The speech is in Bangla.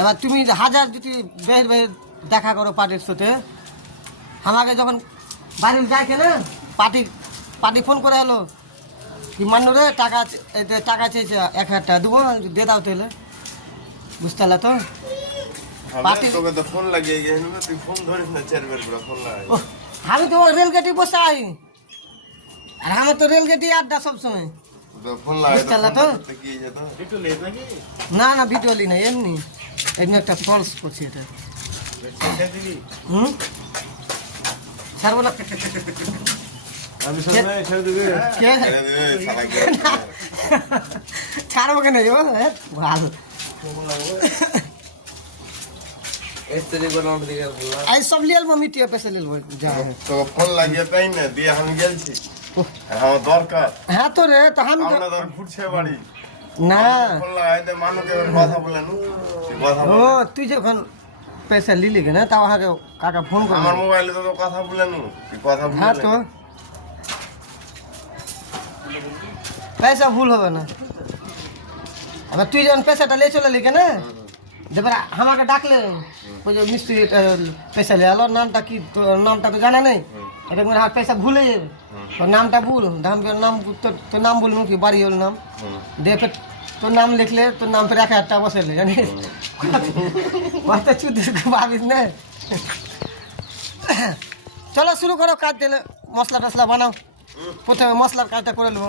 এবার তুমি হাজার যদি বের বের দেখা করো পার্টির সাথে, আমাকে যখন বাড়ি যায় কেন পার্টি ফোন করে হলো কি মান্য রে টাকা চেয়েছে 1000 টাকা দেবো, দিয়ে দাও তাহলে, বুঝতে পারলে তো? তোকে তো ফোন লাগিয়ে গেছিল, তুই ফোন ধরিস না, 4 বার করে ফোন লাগাই। আমি তো রেলগেটে বসে আই, আর আমার তো রেলগেটে আড্ডা সবসময়। ফোন লাগাই তো কি যেত না না ভিডিও লি না, এমনি এমনি একটা ফলস করছি এটা। ছাড়বো না, ছাড়বো কেন ভালো। आई सब ले लो मिट्टी पैसे ले लो तो फोन লাগিয়ে তাই না দিয়ে আমি গেলছি আমার দরকার। হ্যাঁ তো রে, তো আমি আমরা দর ফুটছে বাড়ি না ফোন লাগাইতে মানুষকে কথা বলেন কথা ও তুই যখন पैसा ले लेगे ना तब आके काका फोन कर আমার মোবাইলে তো কথা বলেন কথা বলেন। हाँ तो पैसा भूल होगा ना, अब তুই যখন पैसाটা ले চলে লিখে না এবার আমাকে ডাকলে ওই যে মিস্ত্রি পয়সা নিয়ে এলো, নামটা কি তোর নামটা তো জানা নেই, এটা মেরে হাত পয়সা ভুলে যাবে, তোর নামটা ভুল, ধামকে নাম তোর নাম বলবো কি বাড়ি হল নাম দিয়ে ফের তোর নাম লিখলে তোর নাম ফের 1000 টাকা বসালে, জানিস কত চুদি ভাবিস না। চলো শুরু করো কাজ, দিলে মশলা টসলা বানাও, প্রথমে মশলার কাজটা করে নেবো।